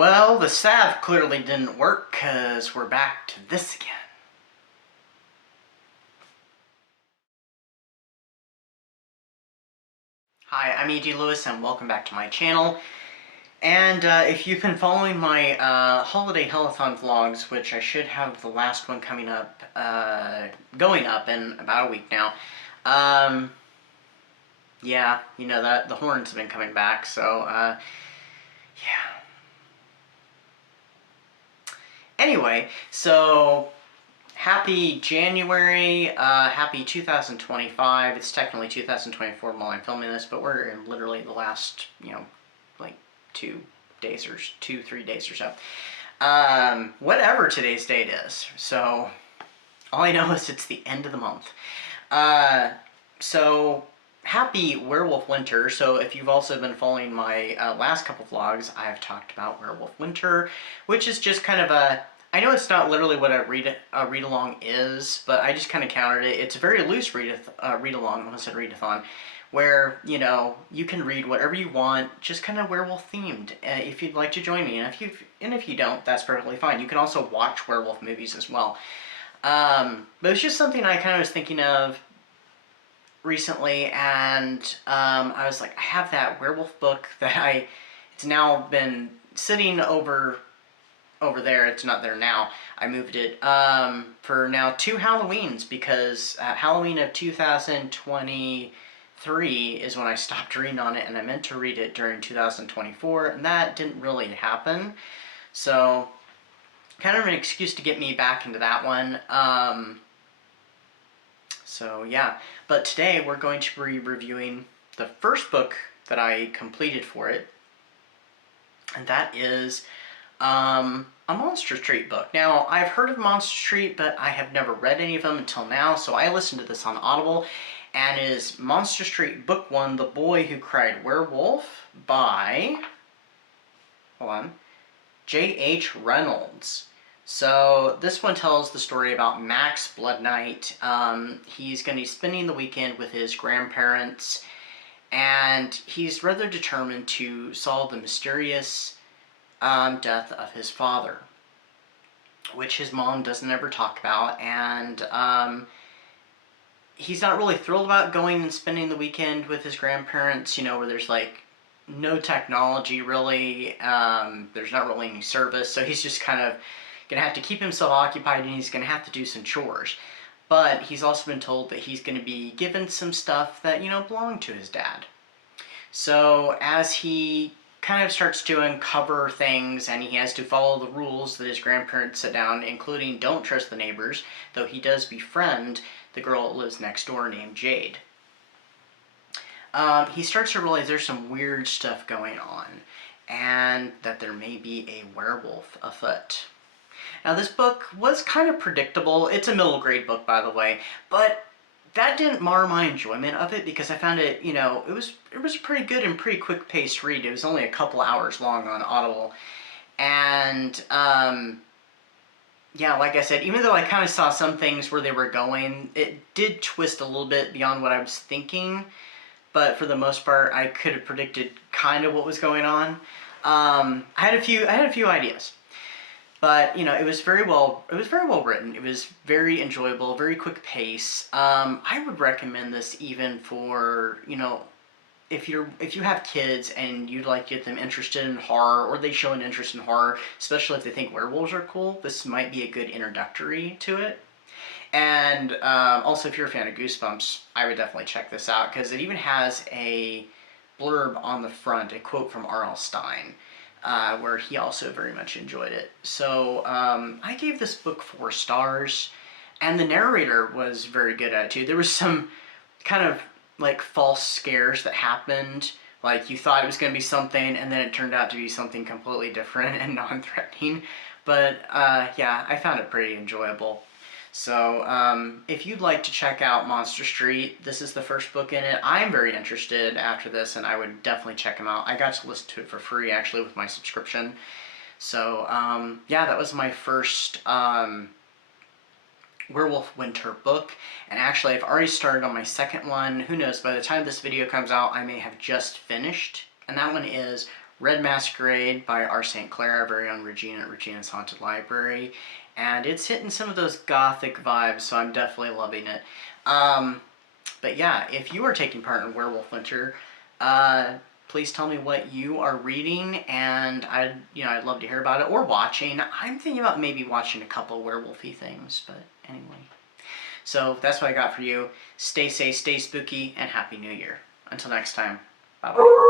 Well, the salve clearly didn't work because we're back to this again. Hi, I'm E.G. Lewis and welcome back to my channel. And if you've been following my holiday hellathon vlogs, which I should have the last one coming up, going up in about a week now, yeah, you know that the horns have been coming back, so yeah. Anyway, so happy January, happy 2025. It's technically 2024 while I'm filming this, but we're in literally the last, like 3 days or so. Whatever today's date is. So all I know is it's the end of the month. So happy Werewolf Winter. So if you've also been following my last couple vlogs, I've talked about Werewolf Winter, which is just kind of a, I know it's not literally what a read-along is, but I just kind of countered it. It's a very loose read-along, I almost said readathon, where, you can read whatever you want, just kind of werewolf-themed, if you'd like to join me. And if you don't, that's perfectly fine. You can also watch werewolf movies as well. But it's just something I kind of was thinking of recently, and I was like, I have that werewolf book that it's now been sitting over there. It's not there now. I moved it for now 2 Halloweens, because Halloween of 2023 is when I stopped reading on it, and I meant to read it during 2024, and that didn't really happen. So kind of an excuse to get me back into that one. So yeah, but today we're going to be reviewing the first book that I completed for it, and that is a Monsterstreet book. Now, I've heard of Monsterstreet, but I have never read any of them until now, so I listened to this on Audible, and it is Monsterstreet Book 1, The Boy Who Cried Werewolf by, J.H. Reynolds. So this one tells the story about Max Blood Knight. He's going to be spending the weekend with his grandparents, and he's rather determined to solve the mysterious death of his father, which his mom doesn't ever talk about, and he's not really thrilled about going and spending the weekend with his grandparents, where there's like no technology really, there's not really any service, so he's just kind of gonna have to keep himself occupied, and he's gonna have to do some chores. But he's also been told that he's gonna be given some stuff that, belong to his dad. So as he kind of starts to uncover things, and he has to follow the rules that his grandparents set down, including don't trust the neighbors, though he does befriend the girl that lives next door named Jade. He starts to realize there's some weird stuff going on, and that there may be a werewolf afoot. Now, this book was kind of predictable. It's a middle grade book, by the way, but that didn't mar my enjoyment of it, because I found it, it was a pretty good and pretty quick-paced read. It was only a couple hours long on Audible. And, yeah, like I said, even though I kind of saw some things where they were going, it did twist a little bit beyond what I was thinking. But for the most part, I could have predicted kind of what was going on. I had a few ideas. But, it was very well written. It was very enjoyable, very quick pace. I would recommend this even for, if you have kids and you'd like to get them interested in horror, or they show an interest in horror, especially if they think werewolves are cool, this might be a good introductory to it. And also, if you're a fan of Goosebumps, I would definitely check this out, because it even has a blurb on the front, a quote from R.L. Stine, where he also very much enjoyed it. So I gave this book 4 stars, and the narrator was very good at it too. There was some kind of like false scares that happened, like you thought it was going to be something, and then it turned out to be something completely different and non-threatening. But yeah, I found it pretty enjoyable. So if you'd like to check out Monsterstreet, this is the first book in it. I'm very interested after this, and I would definitely check them out. I got to listen to it for free, actually, with my subscription. So yeah, that was my first Werewolf Winter book, and actually I've already started on my second one. Who knows, by the time this video comes out, I may have just finished, and that one is Red Masquerade by R. St. Clair, our very own Regina at Regina's Haunted Library. And it's hitting some of those gothic vibes, so I'm definitely loving it. But yeah, if you are taking part in Werewolf Winter, please tell me what you are reading, and I'd love to hear about it, or watching. I'm thinking about maybe watching a couple werewolfy things, but anyway. So that's what I got for you. Stay safe, stay spooky, and Happy New Year. Until next time, bye-bye.